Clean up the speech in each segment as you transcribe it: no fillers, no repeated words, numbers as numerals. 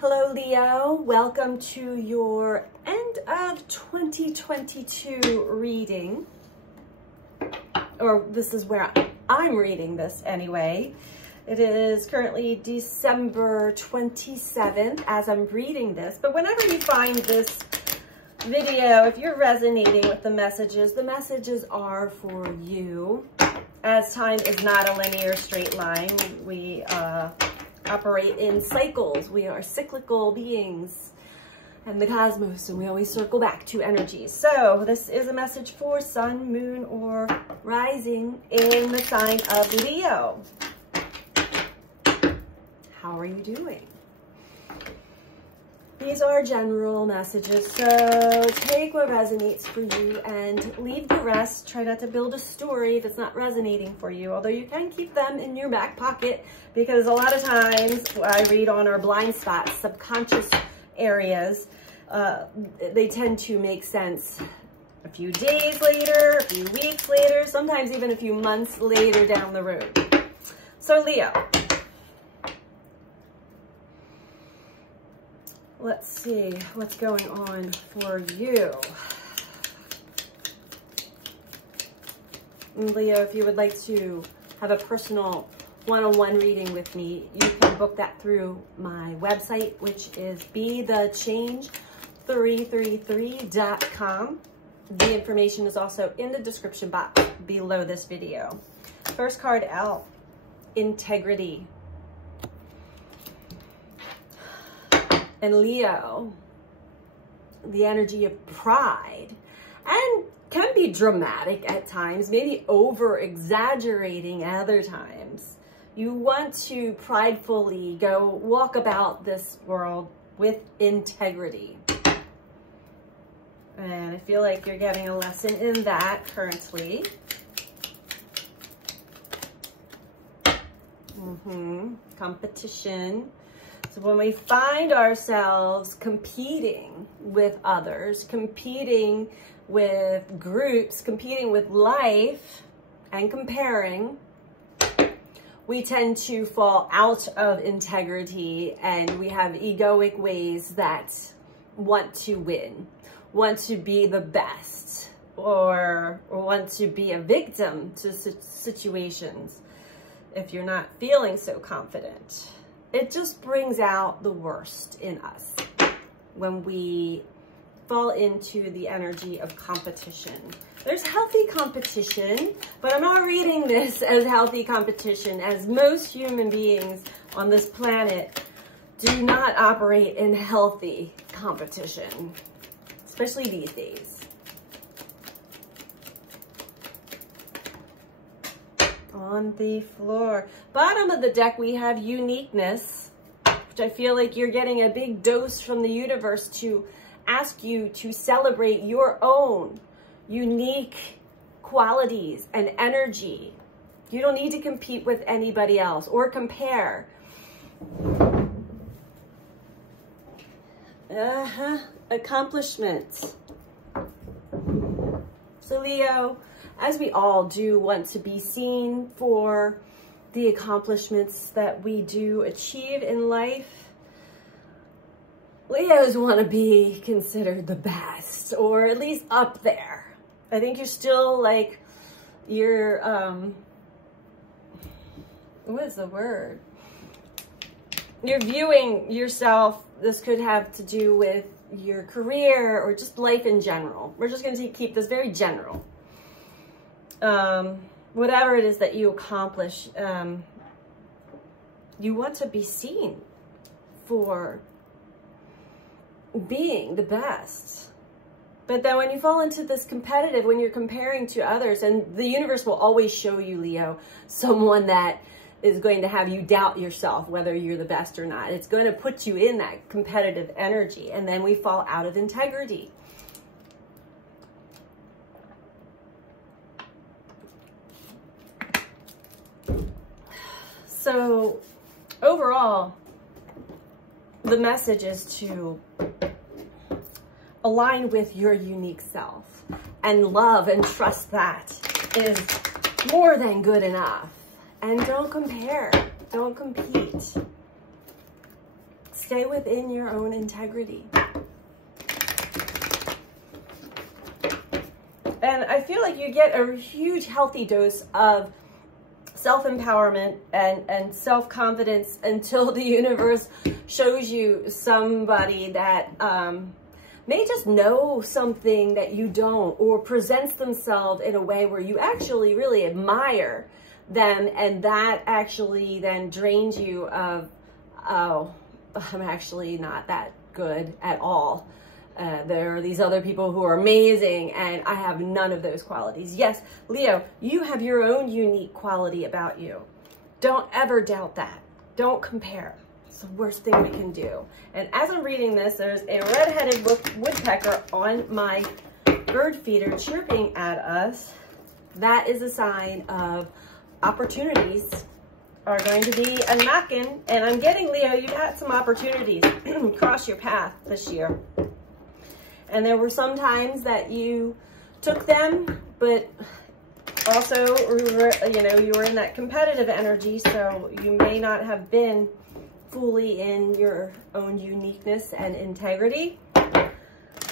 Hello, Leo. Welcome to your end of 2022 reading. Or this is where I'm reading this anyway. It is currently December 27th as I'm reading this. But whenever you find this video, if you're resonating with the messages are for you. As time is not a linear straight line, we operate in cycles. We are cyclical beings and the cosmos, and we always circle back to energy. So this is a message for sun, moon, or rising in the sign of Leo. How are you doing? These are general messages, so take what resonates for you and leave the rest. Try not to build a story that's not resonating for you, although you can keep them in your back pocket, because a lot of times I read on our blind spots, subconscious areas, they tend to make sense a few days later, a few weeks later, sometimes even a few months later down the road. So Leo, let's see what's going on for you. Leo, if you would like to have a personal one-on-one reading with me, you can book that through my website, which is BeTheChange333.com. The information is also in the description box below this video. First card out, integrity. And Leo, the energy of pride, and can be dramatic at times, maybe over-exaggerating at other times. You want to pridefully go walk about this world with integrity. And I feel like you're getting a lesson in that currently. Competition. So when we find ourselves competing with others, competing with groups, competing with life, and comparing, we tend to fall out of integrity, and we have egoic ways that want to win, want to be the best, or want to be a victim to situations if you're not feeling so confident. It just brings out the worst in us when we fall into the energy of competition. There's healthy competition, but I'm not reading this as healthy competition, as most human beings on this planet do not operate in healthy competition, especially these days. On the floor. Bottom of the deck, we have uniqueness, which I feel like you're getting a big dose from the universe to ask you to celebrate your own unique qualities and energy. You don't need to compete with anybody else or compare. Accomplishments. So Leo, as we all do want to be seen for the accomplishments that we do achieve in life, Leos want to be considered the best, or at least up there. I think you're still like, you're, what is the word? You're viewing yourself, this could have to do with your career or just life in general. We're just going to keep this very general. Whatever it is that you accomplish, you want to be seen for being the best. But then when you fall into this competitive, when you're comparing to others, and the universe will always show you, Leo, someone that is going to have you doubt yourself, whether you're the best or not. It's going to put you in that competitive energy, and then we fall out of integrity. So overall, the message is to align with your unique self and love and trust that is more than good enough. And don't compare, don't compete. Stay within your own integrity. And I feel like you get a huge healthy dose of self-empowerment and self-confidence until the universe shows you somebody that may just know something that you don't, or presents themselves in a way where you actually really admire them, and that actually then drains you of, oh, I'm actually not that good at all. There are these other people who are amazing, and I have none of those qualities. Yes, Leo, you have your own unique quality about you. Don't ever doubt that. Don't compare. It's the worst thing we can do. And as I'm reading this, there's a red-headed woodpecker on my bird feeder chirping at us. That is a sign of opportunities are going to be a knocking. And I'm getting, Leo, you got some opportunities cross your path this year. And there were some times that you took them, but also, you know, you were in that competitive energy, so you may not have been fully in your own uniqueness and integrity.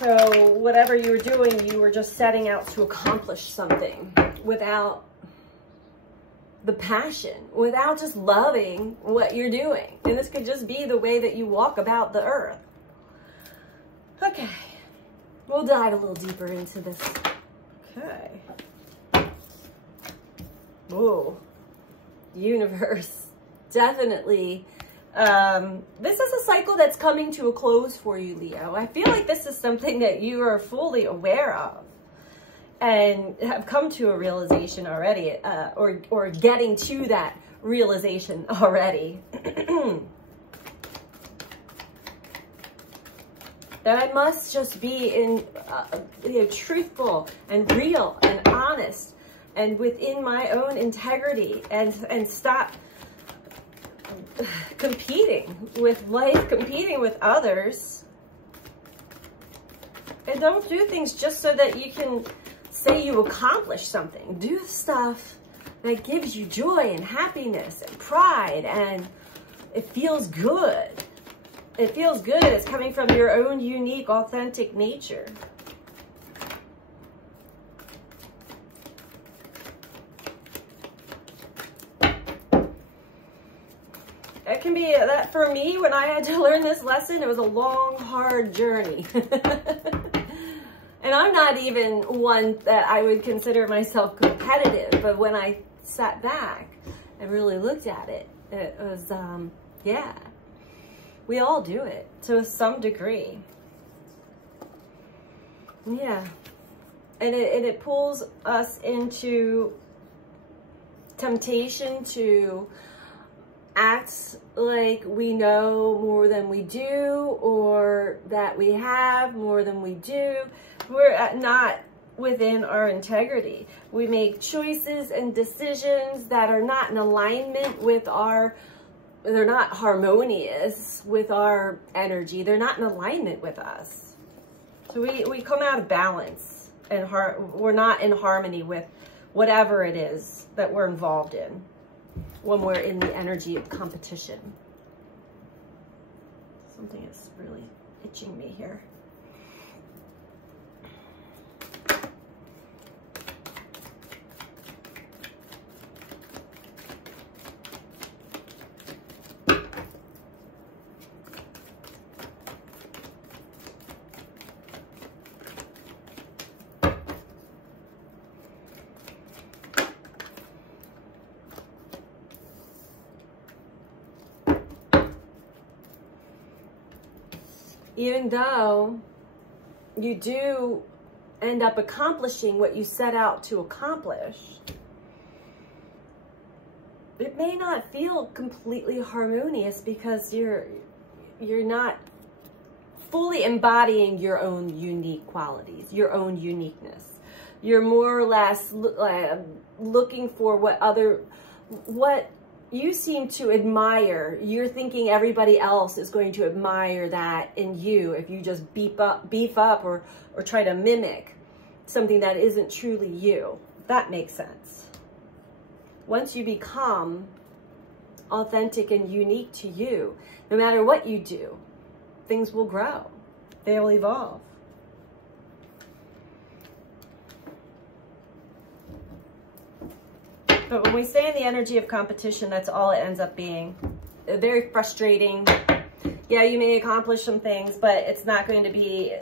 So whatever you were doing, you were just setting out to accomplish something without the passion, without just loving what you're doing. And this could just be the way that you walk about the earth. Okay, we'll dive a little deeper into this. Okay. Whoa, universe, definitely. This is a cycle that's coming to a close for you, Leo. I feel like this is something that you are fully aware of and have come to a realization already, or getting to that realization already. That I must just be you know, truthful and real and honest and within my own integrity, and stop competing with life, competing with others. And don't do things just so that you can say you accomplished something. Do stuff that gives you joy and happiness and pride, and it feels good. It feels good. It's coming from your own unique, authentic nature. It can be that for me, when I had to learn this lesson, it was a long, hard journey. And I'm not even one that I would consider myself competitive, but when I sat back and really looked at it, it was, yeah, we all do it to some degree. Yeah. And it pulls us into temptation to act like we know more than we do, or that we have more than we do. We're not within our integrity. We make choices and decisions that are not in alignment with they're not harmonious with our energy. They're not in alignment with us. So we come out of balance, and we're not in harmony with whatever it is that we're involved in when we're in the energy of competition. Something is really itching me here. Even though you do end up accomplishing what you set out to accomplish, it may not feel completely harmonious because you're not fully embodying your own unique qualities, your own uniqueness. You're more or less looking for what you seem to admire. You're thinking everybody else is going to admire that in you if you just beef up or try to mimic something that isn't truly you. That makes sense. Once you become authentic and unique to you. No matter what you do, things will grow. They will evolve. But when we stay in the energy of competition, that's all it ends up being. Very frustrating. Yeah, you may accomplish some things, but it's not going to be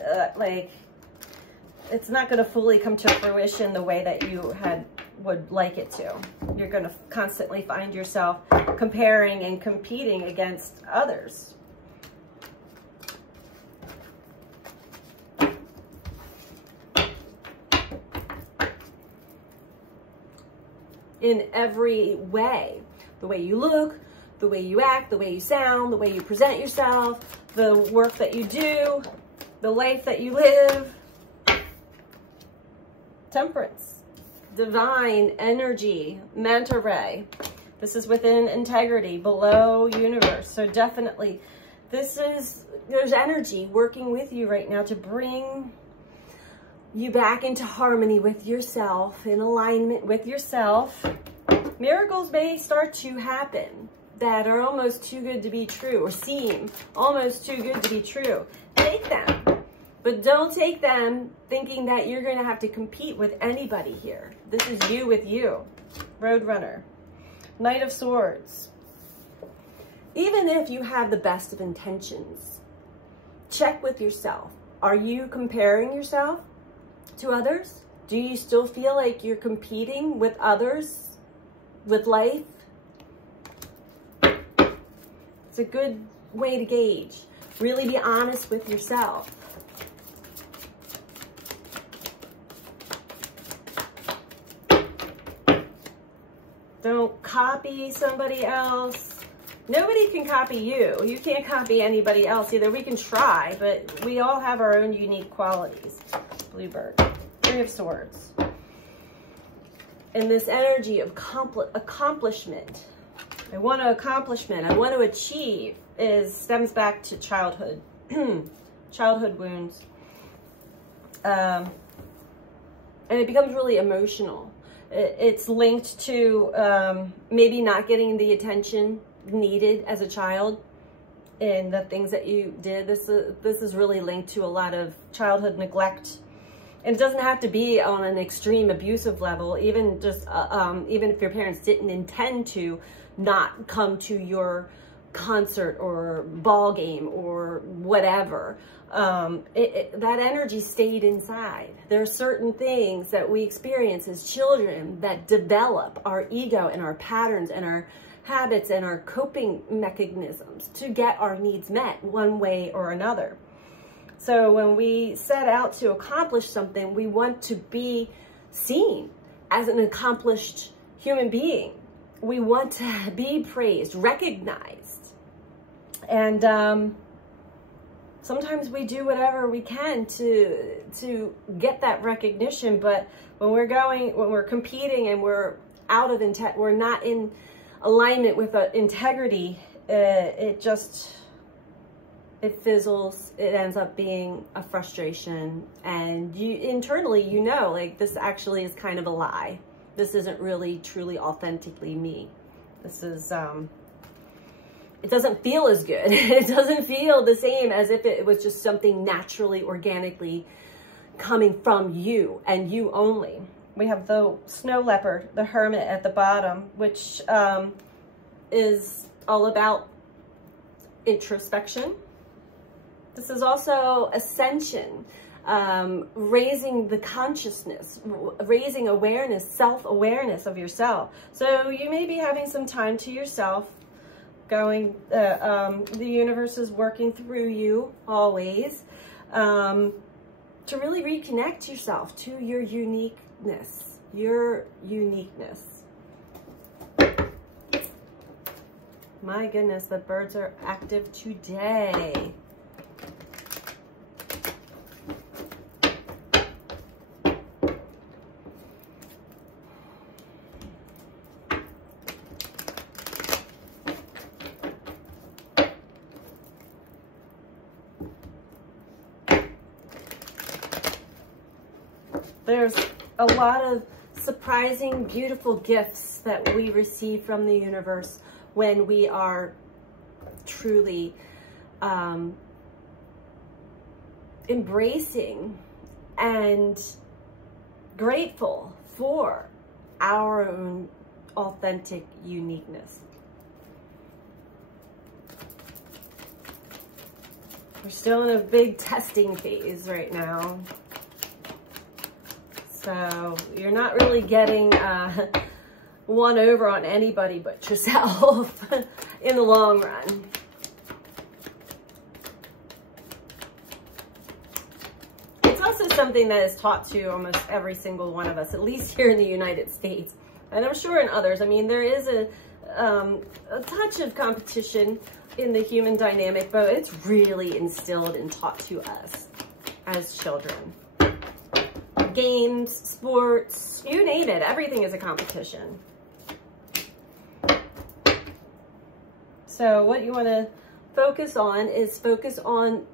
it's not going to fully come to fruition the way that you would like it to. You're going to constantly find yourself comparing and competing against others. In every way. The way you look, the way you act, the way you sound, the way you present yourself, the work that you do, the life that you live. Temperance, divine energy, manta ray. This is within integrity, below universe. So definitely, there's energy working with you right now to bring you back into harmony with yourself, in alignment with yourself. Miracles may start to happen that are almost too good to be true, or seem almost too good to be true. Take them, but don't take them thinking that you're going to have to compete with anybody here. This is you with you. Roadrunner. Knight of Swords. Even if you have the best of intentions, check with yourself. Are you comparing yourself to others? Do you still feel like you're competing with others, with life? It's a good way to gauge. Really be honest with yourself. Don't copy somebody else. Nobody can copy you. You can't copy anybody else either. We can try, but we all have our own unique qualities. Bluebird. Three of Swords. And this energy of accomplishment. I want to accomplishment. I want to achieve stems back to childhood. Childhood wounds. And it becomes really emotional. It's linked to maybe not getting the attention needed as a child in the things that you did. This is really linked to a lot of childhood neglect. And it doesn't have to be on an extreme abusive level, even just even if your parents didn't intend to not come to your concert or ball game or whatever. That energy stayed inside. There are certain things that we experience as children that develop our ego and our patterns and our habits and our coping mechanisms to get our needs met one way or another. So when we set out to accomplish something, we want to be seen as an accomplished human being. We want to be praised, recognized. And sometimes we do whatever we can to get that recognition, but when we're competing and we're out of intent, we're not in alignment with integrity, it fizzles. It ends up being a frustration, and you internally, you know, like, this actually is kind of a lie. This isn't really truly authentically me. This is it doesn't feel as good. It doesn't feel the same as if it was just something naturally, organically coming from you and you only. We have the snow leopard, the hermit at the bottom, which is all about introspection. This is also ascension, raising the consciousness, raising awareness, self-awareness of yourself. So you may be having some time to yourself, the universe is working through you always, to really reconnect yourself to your uniqueness, My goodness, the birds are active today. There's a lot of surprising, beautiful gifts that we receive from the universe when we are truly embracing and grateful for our own authentic uniqueness. We're still in a big testing phase right now. So you're not really getting one over on anybody but yourself in the long run. It's also something that is taught to almost every single one of us, at least here in the United States. And I'm sure in others. I mean, there is a touch of competition in the human dynamic, but it's really instilled and taught to us as children. Games, sports, you name it, everything is a competition. So what you want to focus on is focus on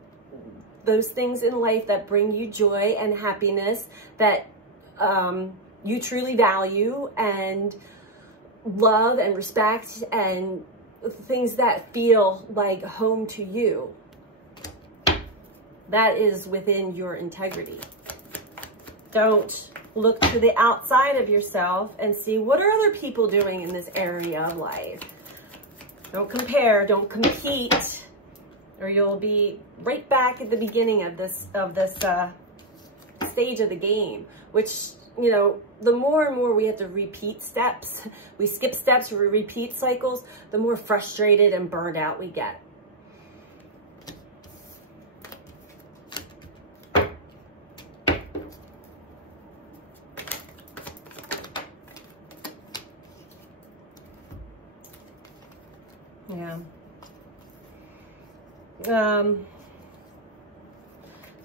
those things in life that bring you joy and happiness, that you truly value and love and respect, and things that feel like home to you. That is within your integrity. Don't look to the outside of yourself and see what are other people doing in this area of life. Don't compare, don't compete, or you'll be right back at the beginning of this stage of the game, which, you know, the more and more we have to repeat steps, we skip steps, we repeat cycles, the more frustrated and burned out we get. Yeah.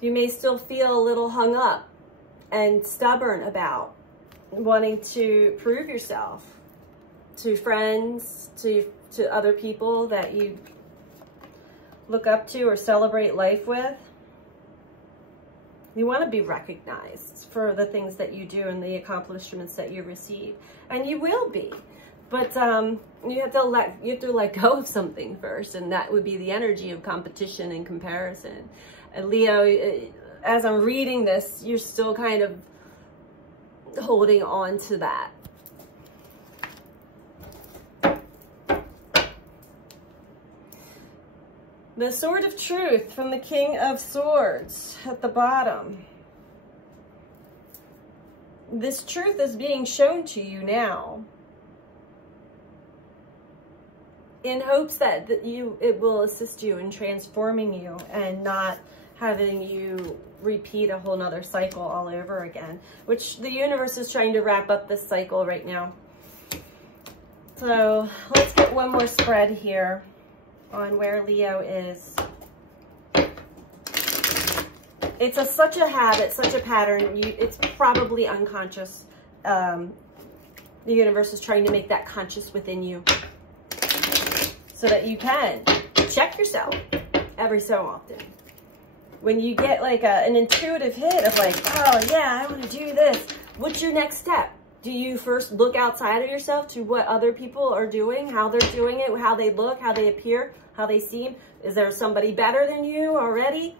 You may still feel a little hung up and stubborn about wanting to prove yourself to friends, to other people that you look up to or celebrate life with. You want to be recognized for the things that you do and the accomplishments that you receive, and you will be. But you have to let go of something first, and that would be the energy of competition and comparison. And Leo, as I'm reading this, you're still kind of holding on to that. The Sword of Truth from the King of Swords at the bottom. This truth is being shown to you now, in hopes that it will assist you in transforming you and not having you repeat a whole nother cycle all over again, which the universe is trying to wrap up this cycle right now. So let's get one more spread here on where Leo is. It's such a habit, such a pattern. It's probably unconscious. The universe is trying to make that conscious within you, so that you can check yourself every so often. When you get like an intuitive hit of like, oh yeah, I want to do this. What's your next step? Do you first look outside of yourself to what other people are doing, how they're doing it, how they look, how they appear, how they seem? Is there somebody better than you already?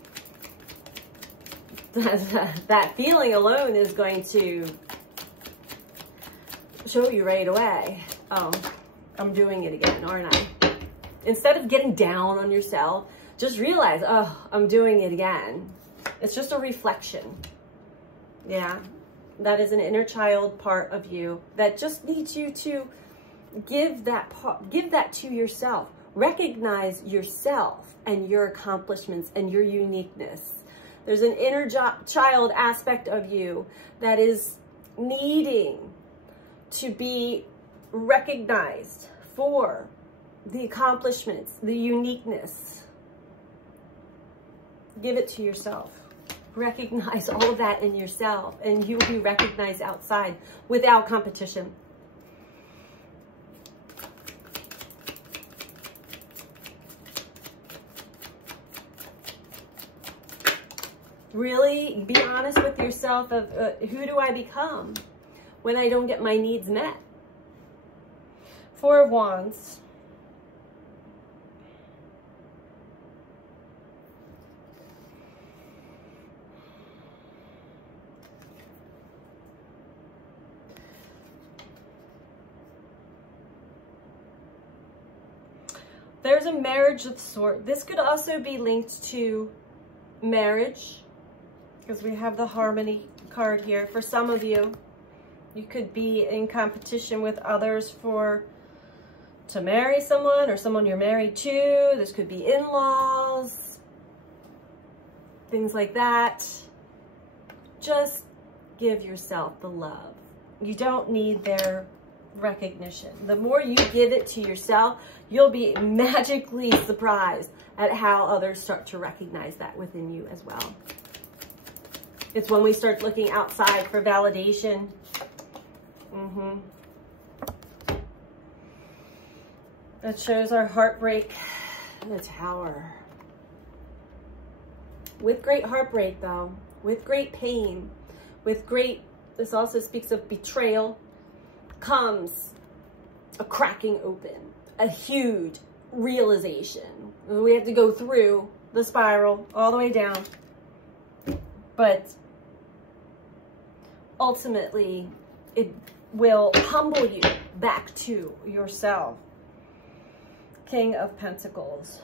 That feeling alone is going to show you right away, oh, I'm doing it again, aren't I? Instead of getting down on yourself, just realize, oh, I'm doing it again. It's just a reflection. Yeah, that is an inner child part of you that just needs you to give that to yourself. Recognize yourself and your accomplishments and your uniqueness. There's an inner child aspect of you that is needing to be recognized for the accomplishments, the uniqueness. Give it to yourself. Recognize all of that in yourself, and you will be recognized outside without competition. Really be honest with yourself of who do I become when I don't get my needs met? Four of Wands. There's a marriage of sort. This could also be linked to marriage, because we have the harmony card here. For some of you, you could be in competition with others to marry someone or someone you're married to. This could be in-laws, things like that. Just give yourself the love. You don't need their recognition. The more you give it to yourself, you'll be magically surprised at how others start to recognize that within you as well. It's when we start looking outside for validation. That shows our heartbreak in the Tower. With great heartbreak though, with great pain, this also speaks of betrayal, comes a cracking open, a huge realization. We have to go through the spiral all the way down, but ultimately it will humble you back to yourself. King of Pentacles,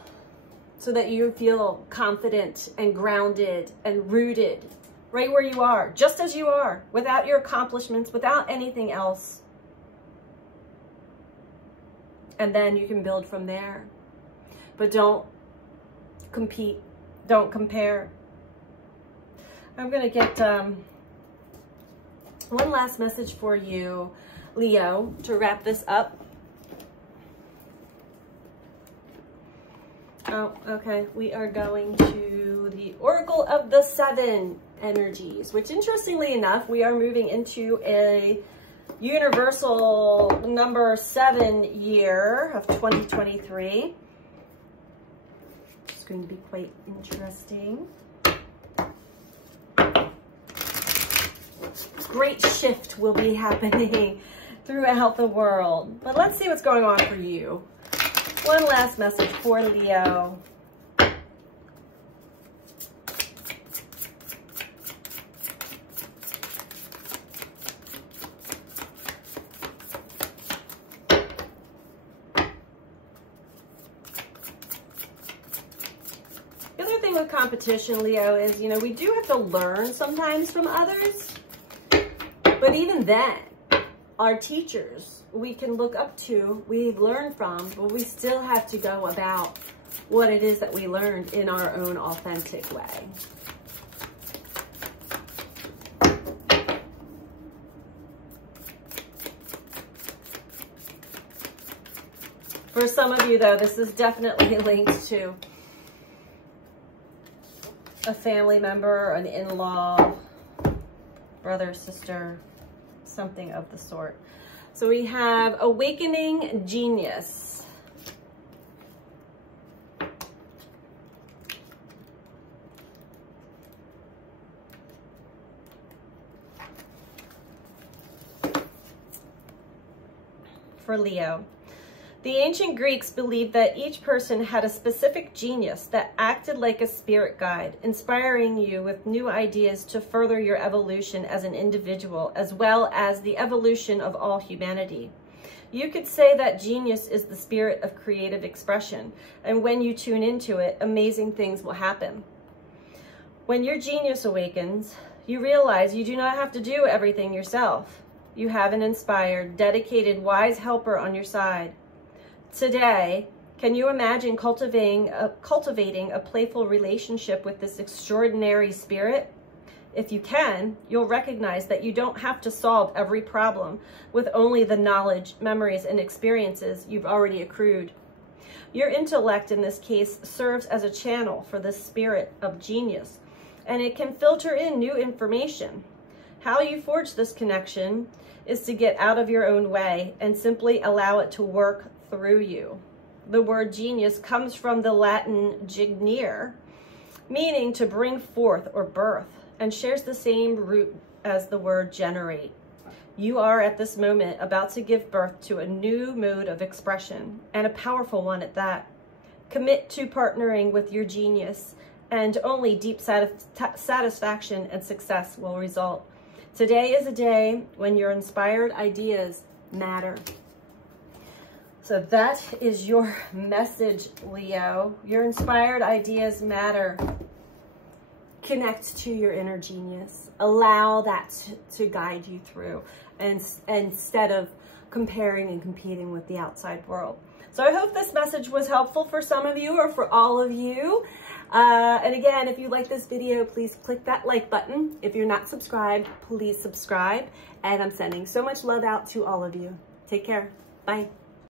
so that you feel confident and grounded and rooted right where you are, just as you are, without your accomplishments, without anything else. And then you can build from there. But don't compete, don't compare. I'm going to get one last message for you, Leo, to wrap this up. Oh, okay. We are going to the Oracle of the Seven energies, which interestingly enough, we are moving into a universal number 7 year of 2023. It's going to be quite interesting. Great shift will be happening throughout the world. But let's see what's going on for you. One last message for Leo. The other thing with competition, Leo, is, you know, we do have to learn sometimes from others. But even then, our teachers we can look up to, we've learned from, but we still have to go about what it is that we learned in our own authentic way. For some of you, though, this is definitely linked to a family member, an in-law, brother, sister, something of the sort. So we have Awakening Genius. For Leo. The ancient Greeks believed that each person had a specific genius that acted like a spirit guide, inspiring you with new ideas to further your evolution as an individual, as well as the evolution of all humanity. You could say that genius is the spirit of creative expression, and when you tune into it, amazing things will happen. When your genius awakens, you realize you do not have to do everything yourself. You have an inspired, dedicated, wise helper on your side. Today, can you imagine cultivating a playful relationship with this extraordinary spirit? If you can, you'll recognize that you don't have to solve every problem with only the knowledge, memories, and experiences you've already accrued. Your intellect in this case serves as a channel for the spirit of genius, and it can filter in new information. How you forge this connection is to get out of your own way and simply allow it to work through you. The word genius comes from the Latin gignere, meaning to bring forth or birth, and shares the same root as the word generate. You are at this moment about to give birth to a new mode of expression, and a powerful one at that. Commit to partnering with your genius, and only deep satisfaction and success will result. Today is a day when your inspired ideas matter. So that is your message, Leo. Your inspired ideas matter. Connect to your inner genius. Allow that to guide you through, and instead of comparing and competing with the outside world. So I hope this message was helpful for some of you or for all of you. And again, if you like this video, please click that like button. If you're not subscribed, please subscribe. And I'm sending so much love out to all of you. Take care. Bye.